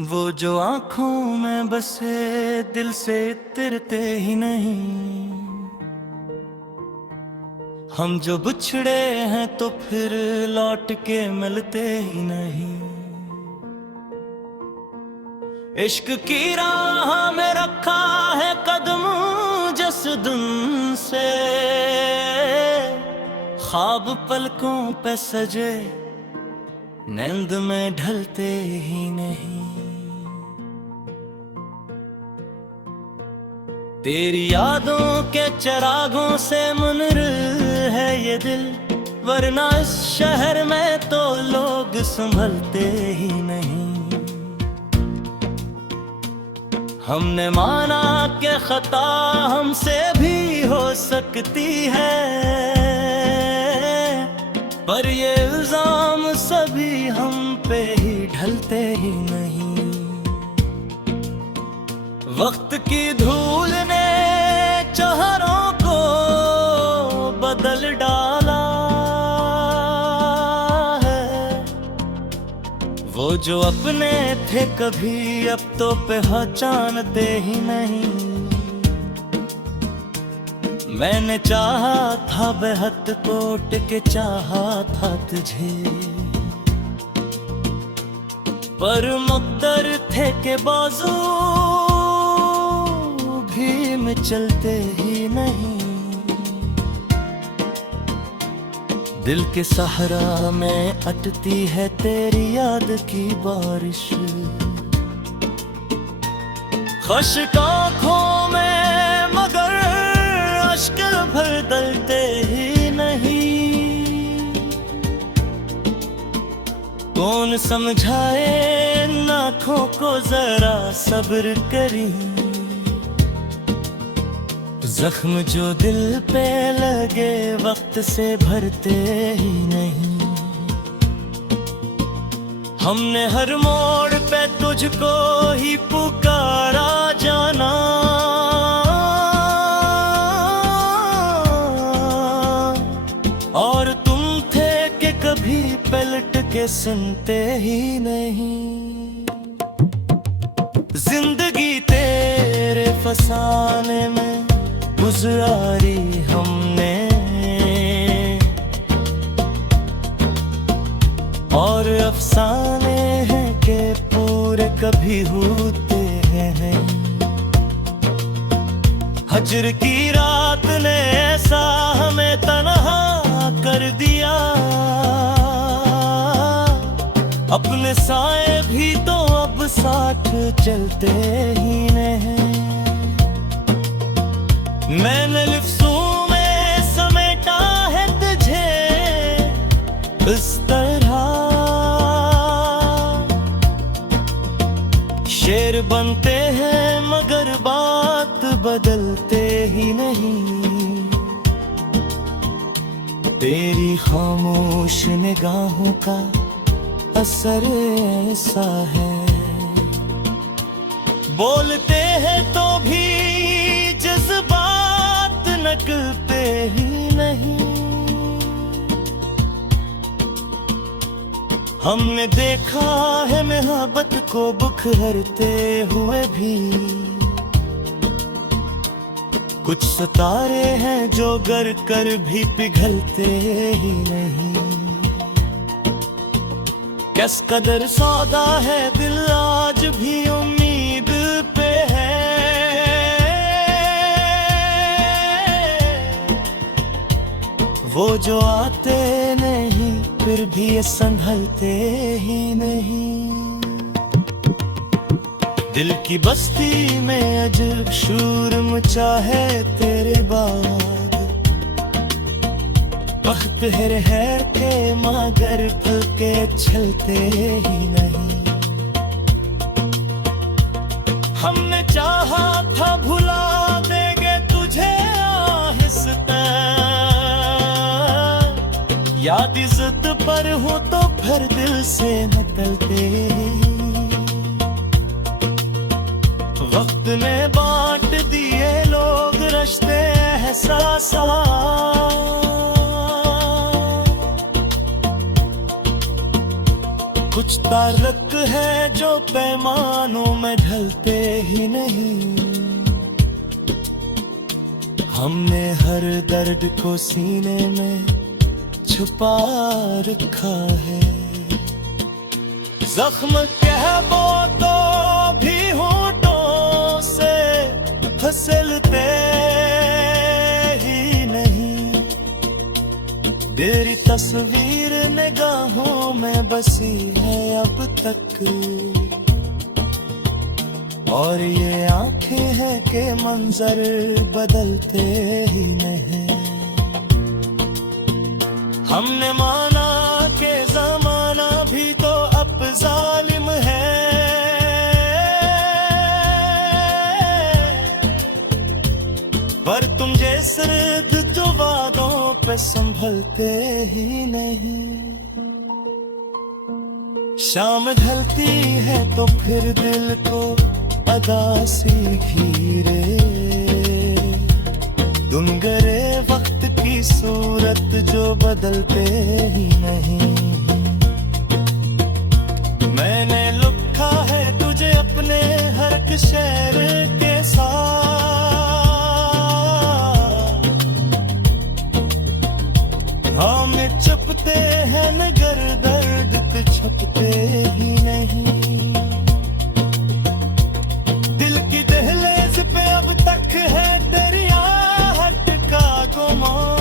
वो जो आंखों में बसे दिल से तिरते ही नहीं। हम जो बिछड़े हैं तो फिर लौट के मिलते ही नहीं। इश्क की राह में रखा है कदम जिस दिन से, ख्वाब पलकों पे सजे नींद में ढलते ही नहीं। तेरी यादों के चिरागों से मुनर है ये दिल, वरना इस शहर में तो लोग संभलते ही नहीं। हमने माना कि खता हमसे भी हो सकती है, पर ये इल्जाम सभी हम पे ही ढलते ही नहीं। वक्त की धूल ने चेहरों को बदल डाला है। वो जो अपने थे कभी अब तो पहचानते ही नहीं। मैंने चाहा था बेहद कोट के चाहा था तुझे, पर मुक़द्दर थे के बाजू में चलते ही नहीं। दिल के सहारा में अटती है तेरी याद की बारिश, ख़ुश्क आँखों में मगर अश्क भर दलते ही नहीं। कौन समझाए इन आँखों को जरा सब्र करी, जख्म जो दिल पे लगे वक्त से भरते ही नहीं। हमने हर मोड़ पे तुझको ही पुकारा जाना, और तुम थे कि कभी पलट के सुनते ही नहीं। जिंदगी तेरे फसाने में गुजारी हमने, और अफसाने हैं कि पूरे कभी होते हैं। हजर की रात ने ऐसा हमें तन्हा कर दिया, अपने साए भी तो अब साथ चलते ही नहीं। मैंने लिफ्ज़ों में समेटा है तुझे इस तरह, शेर बनते हैं मगर बात बदलते ही नहीं। तेरी खामोश निगाहों का असर ऐसा है, बोलते हैं तो भी जज्बात नकलते ही नहीं। हमने देखा है मोहब्बत को बुखरते हुए भी, कुछ सितारे हैं जो गर कर भी पिघलते ही नहीं। किस कदर सौदा है दिल आज भी उम्मीद पे है, वो जो आते नहीं फिर भी ये संभलते ही नहीं। दिल की बस्ती में अजब शूर मचा है तेरे बाद, वक्त है के मगर फुलके चलते ही नहीं। हमने चाहा था भुला देंगे तुझे आहिस्ता, याद इज्जत पर हो तो फिर दिल से निकलते। वक्त ने बांट दिए लोग रिश्ते एहसास, कुछ तारक है जो पैमानों में ढलते ही नहीं। हमने हर दर्द को सीने में छुपा रखा है। जख्म कह वो तो भी होठों से फिसलते ही नहीं। तेरी तस्वीर निगाहों में बसी है अब तक, और ये आंखें हैं के मंजर बदलते ही नहीं। हमने माना के जमाना भी तो अब जालिम है, पर तुम जैसे जो वादों पे संभलते ही नहीं। शाम ढलती है तो फिर दिल को अदा सीखी रे। तुम गरे वक्त की सूरत जो बदलते ही नहीं। मैंने लिखा है तुझे अपने हर एक शेर के साथ। हम चुपते हैं मगर दर्द पे छुपते ही नहीं। दिल की दहलीज पे अब तक है तेरी आहट का गुमान,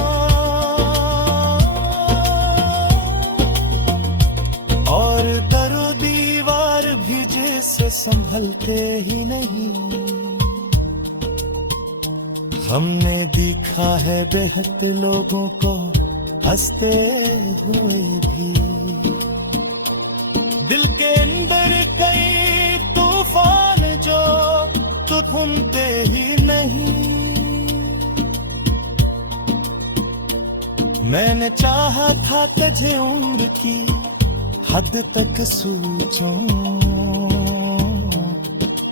और दरो दीवार भी जिसे संभलते ही नहीं। हमने देखा है बेहद लोगों को हंसते हुए भी। दिल के अंदर कई तूफान जो तो थमते ही नहीं। मैंने चाहा था तुझे उम्र की हद तक सोचूं,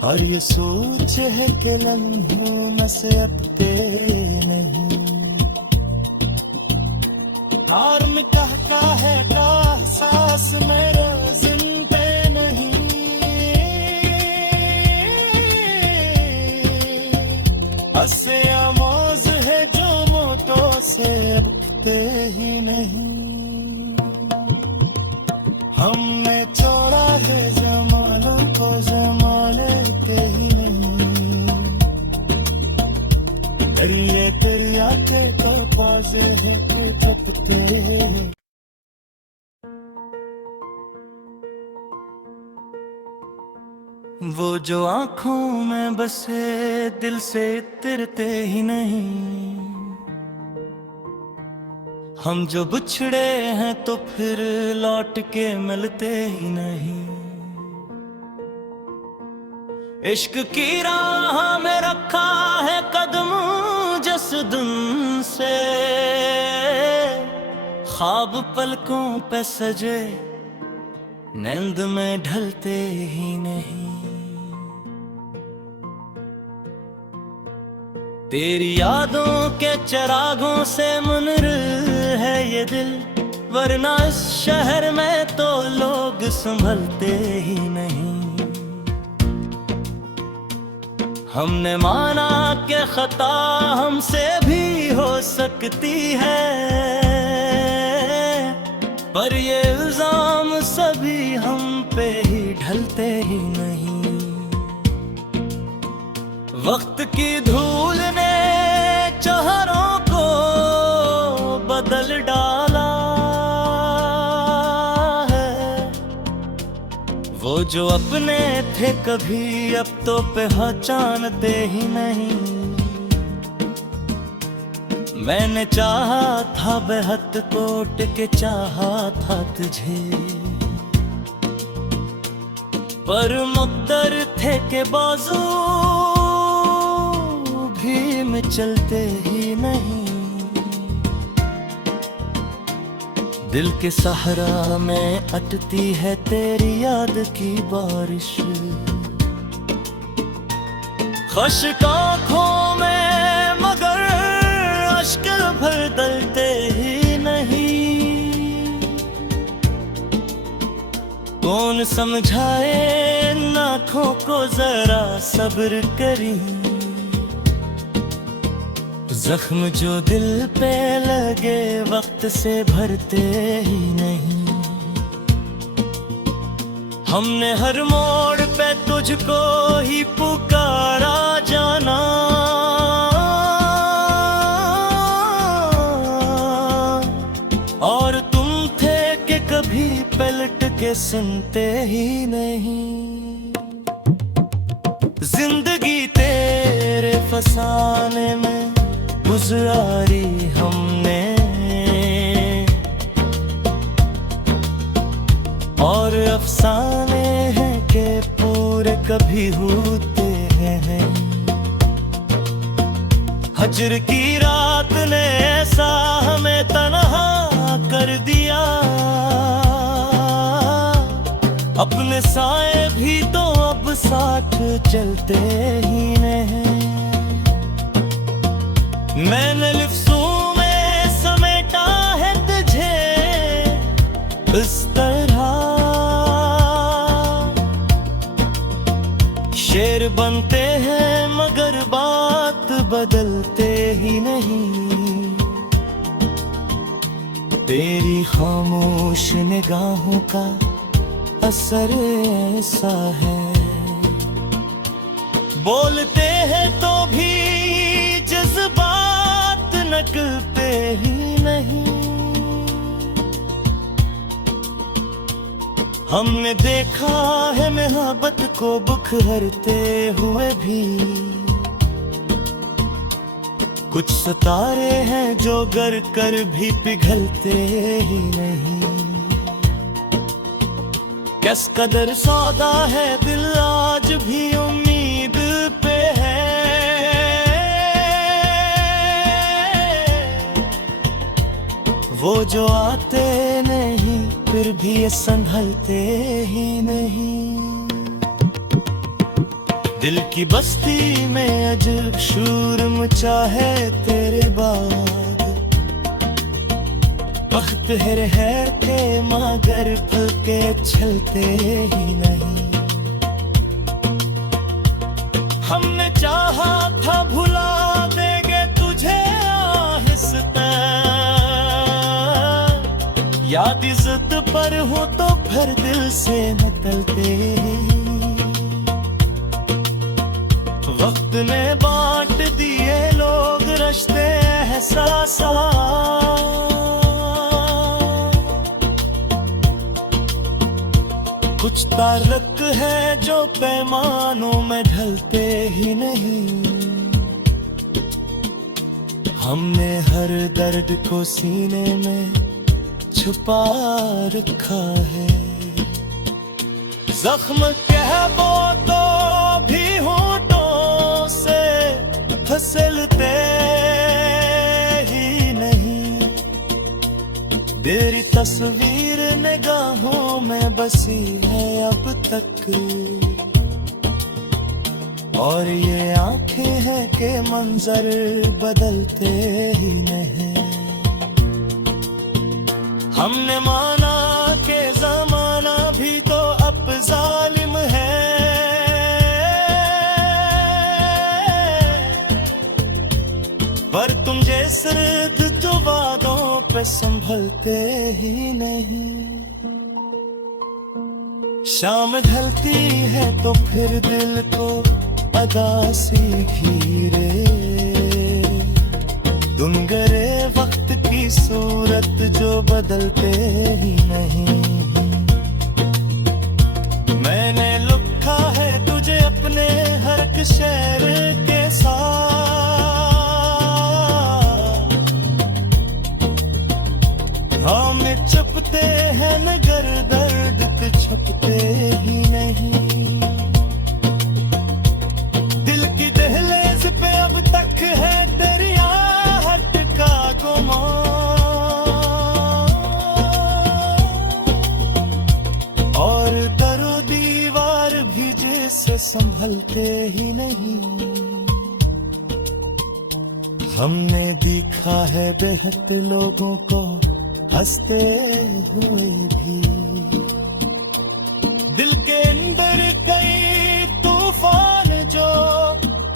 और ये सोच है कि लम्हों में से अब ते नहीं। हार में कहता है का एहसास मेरा जिंदे नहीं। हंसे आमोज है जो मोटों से रुकते ही नहीं। हमने छोड़ा है जमानों को जमाने के ही नहीं। ये तेरी आंखें का पाजे है कि टपकते हैं। वो जो आंखों में बसे दिल से तिरते ही नहीं। हम जो बिछड़े हैं तो फिर लौट के मिलते ही नहीं। इश्क की राह में रखा है कदम जिस दिन से, ख्वाब पलकों पे सजे नींद में ढलते ही नहीं। तेरी यादों के चिरागों से मुनर है ये दिल, वरना इस शहर में तो लोग संभलते ही नहीं। हमने माना कि खता हमसे भी हो सकती है, पर ये इल्जाम सभी हम पे ही ढलते ही नहीं। वक्त की धूल ने चेहरों को बदल डाला है। वो जो अपने थे कभी अब तो पहचानते ही नहीं। मैंने चाहा था बेहद कोट के चाहा था तुझे, पर मुक़द्दर थे के बाजू में चलते ही नहीं। दिल के सहारा में अटती है तेरी याद की बारिश। ख़ुश्क आँखों में मगर अश्क भर दलते ही नहीं। कौन समझाए इन आँखों को जरा सब्र करी। जख्म जो दिल पे लगे वक्त से भरते ही नहीं। हमने हर मोड़ पे तुझको ही पुकारा जाना। और तुम थे कि कभी पलट के सुनते ही नहीं। जिंदगी तेरे फसाने में गुजारी हमने, और अफसाने हैं कि पूरे कभी होते हैं। हजर की रात ने ऐसा हमें तन्हा कर दिया। अपने साए भी तो अब साथ चलते ही नहीं। मैंने लिफ्ज़ों में समेटा है तुझे इस तरह। शेर बनते हैं मगर बात बदलते ही नहीं। तेरी खामोश निगाहों का असर ऐसा है। बोलते हैं तो भी जज्बात नकलते ही नहीं। हमने देखा है मोहब्बत को बुखरते हुए भी। कुछ सितारे हैं जो गर कर भी पिघलते ही नहीं। किस कदर सौदा है दिल आज भी उम्मीद पे है। वो जो आते नहीं फिर भी ये संभलते ही नहीं। दिल की बस्ती में अजब शूर मचा है तेरे बाद। वक्त है के मगर फुलके छलते ही नहीं। हमने चाहा था भुला देंगे तुझे आहिस्ता। याद इज्जत पर हो तो फिर दिल से निकलते। वक्त ने बांट दिए लोग रिश्ते एहसास। कुछ ताल्लुक है जो पैमानों में ढलते ही नहीं। हमने हर दर्द को सीने में छुपा रखा है। जख्म कह वो तो भी होठों से फिसलते ही नहीं। तेरी तस्वीर निगाहों में बसी है अब तक। और ये आंखें हैं के मंजर बदलते ही नहीं। हमने माना के जमाना भी तो अब जालिम है। पर तुम जैसे जो वादों पे संभलते ही नहीं। शाम ढलती है तो फिर दिल को अदा सीखी रे। दुनगरे वक्त की सूरत जो बदलते ही नहीं। मैंने लिखा है तुझे अपने हर एक शेर के साथ। हम चुपते हैं मगर दर्द के छुपते ही नहीं। दिल की दहलीज पे अब तक है तेरी आहट का गुमान। और दरो दीवार भी जिसे संभलते ही नहीं। हमने देखा है बेहद लोगों को हंसते हुए भी। के अंदर कई तूफान जो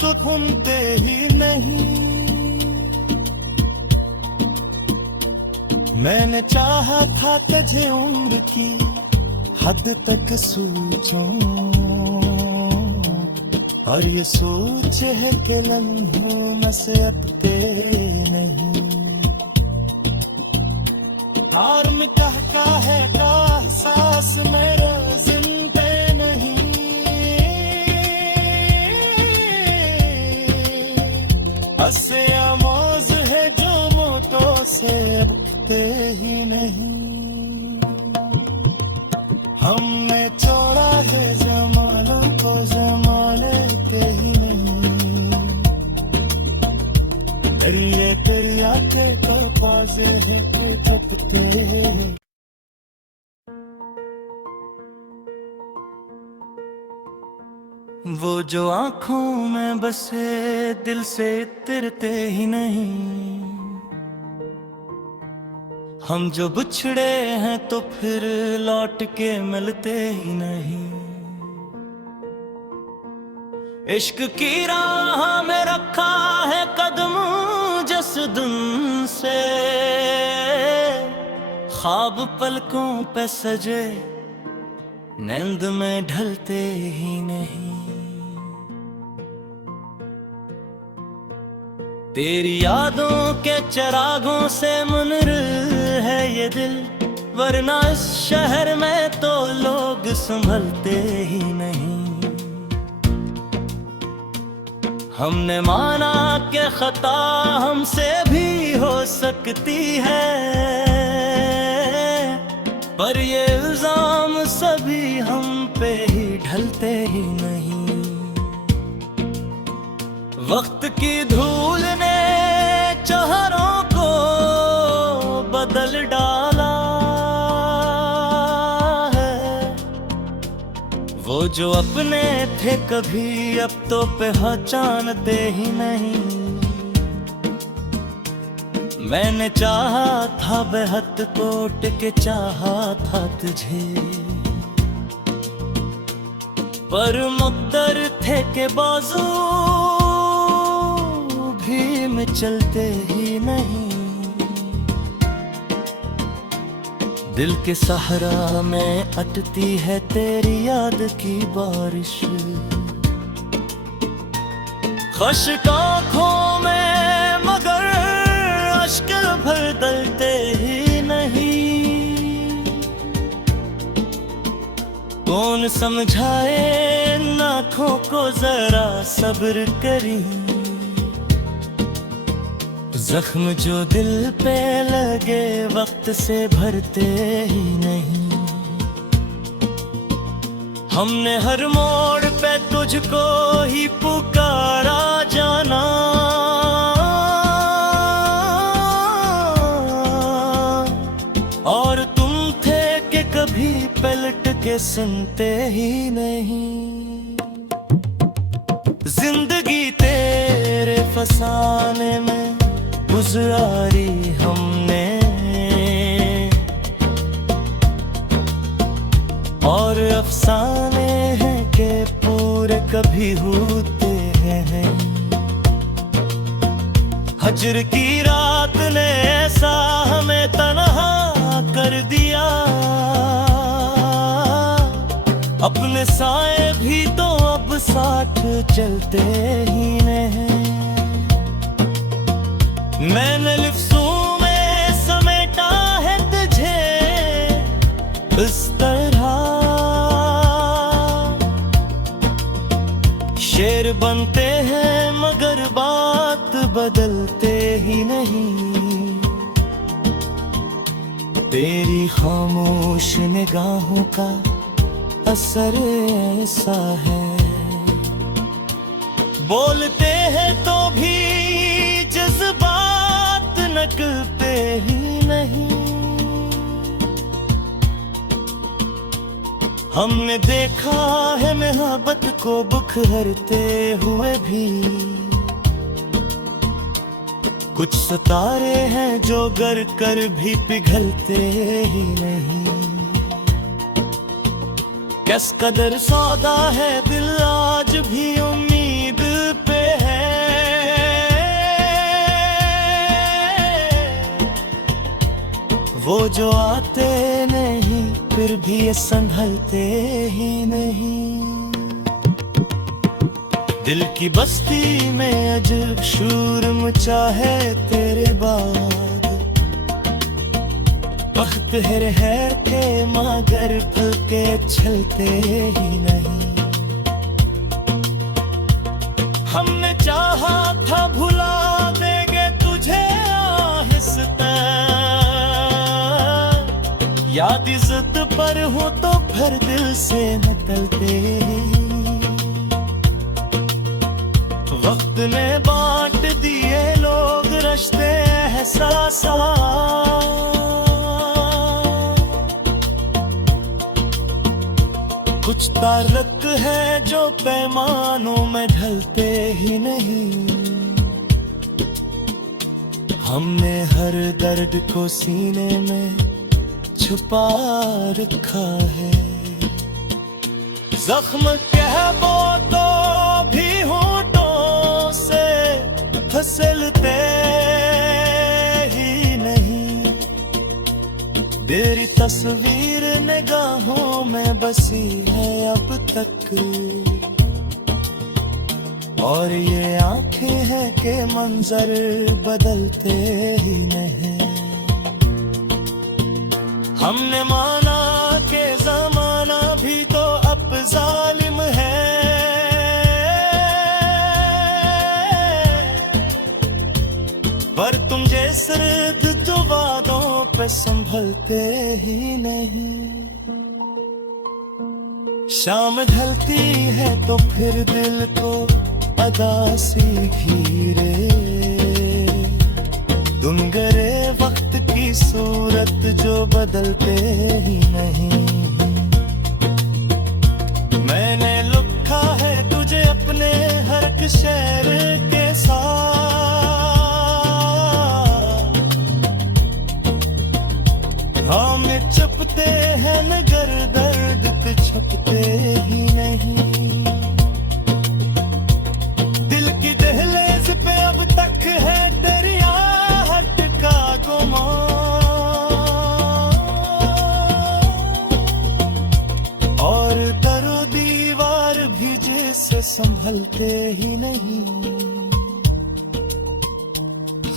तू थमते ही नहीं। मैंने चाहा था तुझे उम्र की हद तक सोचूं, और ये सोच है कि लम्हों में से अब ते नहीं। हार में कहका है का एहसास मेरा जिंदे नहीं। हंसे मौज है जो मोटों से रुकते ही नहीं। हमने छोड़ा है जमालों को जमालेते ही नहीं। दरिया दरिया के कपाजे हैं कि थपते। वो जो आंखों में बसे दिल से तिरते ही नहीं। हम जो बिछड़े हैं तो फिर लौट के मिलते ही नहीं। इश्क की राह में रखा है कदम जिस दिन से, ख्वाब पलकों पे सजे नींद में ढलते ही नहीं। तेरी यादों के चिरागों से मुनर है ये दिल, वरना इस शहर में तो लोग संभलते ही नहीं। हमने माना कि खता हमसे भी हो सकती है, पर ये इल्जाम सभी हम पे ही ढलते ही नहीं। वक्त की धूल ने चेहरों को बदल डाला है। वो जो अपने थे कभी अब तो पहचानते ही नहीं। मैंने चाहा था बेहद कोट के चाहा था तुझे, पर मुक़द्दर थे के बाजू में चलते ही नहीं। दिल के सहारा में अटती है तेरी याद की बारिश। ख़ुश्क आँखों में मगर अश्क भर दलते ही नहीं। कौन समझाए इन आँखों को जरा सब्र करी। जख्म जो दिल पे लगे वक्त से भरते ही नहीं। हमने हर मोड़ पे तुझको ही पुकारा जाना, और तुम थे कि कभी पलट के सुनते ही नहीं। जिंदगी तेरे फसाने में गुजारी हमने, और अफसाने हैं कि पूरे कभी होते हैं। हजर की रात ने ऐसा हमें तन्हा कर दिया, अपने साए भी तो अब साथ चलते ही नहीं। मैंने लिफ्ज़ों में समेटा है तुझे इस तरह, शेर बनते हैं मगर बात बदलते ही नहीं। तेरी खामोश निगाहों का असर ऐसा है, बोलते हैं तो भी जज्बात नकलते ही नहीं। हमने देखा है मोहब्बत को बुखरते हुए भी, कुछ सितारे हैं जो गर कर भी पिघलते ही नहीं। किस कदर सौदा है दिल आज भी उम्मीद पे है। वो जो आते नहीं फिर भी ये संभलते ही नहीं। दिल की बस्ती में अजब शूर मचा है तेरे बाद। वक्त है के मगर फलके छलते ही नहीं। हमने चाहा था भुला देंगे तुझे आहिस्ता, याद इज्जत पर हूँ तो फिर दिल से निकलते। वक्त ने बांट दिए लोग रिश्ते एहसास। कुछ तारक है जो पैमानों में ढलते ही नहीं। हमने हर दर्द को सीने में छुपा रखा है। जख्म कह वो तो भी होठों से फिसलते ही नहीं। तेरी तस्वीर निगाहों में बसी है अब तक, और ये आंखें हैं कि मंजर बदलते ही नहीं। हमने माना कि जमाना भी तो अब जालिम है, पर तुम जैसे जो वादों पे संभलते ही नहीं। शाम ढलती है तो फिर दिल को अदा सीखी रे। तुम गरे वक्त की सूरत जो बदलते ही नहीं। मैंने लिखा है तुझे अपने हर एक शेर के साथ। हम चुपते हैं मगर दर्द पे छुपते ही नहीं। दिल की दहलीज पे अब तक है तेरी आहट का गुमान, और दरो दीवार भी जिसे संभलते ही नहीं।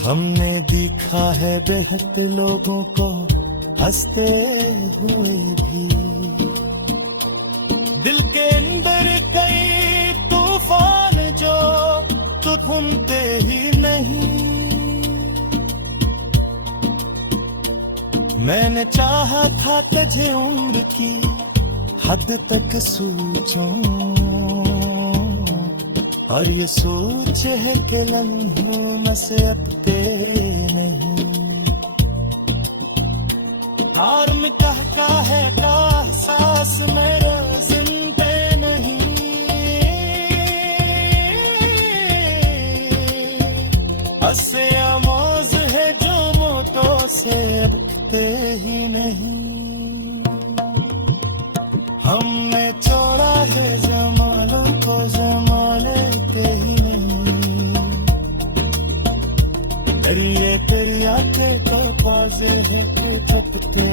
हमने देखा है बेहद लोगों को हंसते हुए भी। दिल के अंदर कई तूफान जो तो थमते ही नहीं। मैंने चाहा था तुझे उम्र की हद तक सोचूं, और ये सोच है कि लम्हों में से अब नहीं। हार में कहका है का एहसास मेरा जिंदे नहीं। हंसे आमोज है जो मोटों से रुकते ही नहीं। हमने छोड़ा है जमालों को जमालेते ही नहीं। तेरी आंखें का पाजे है कि थपते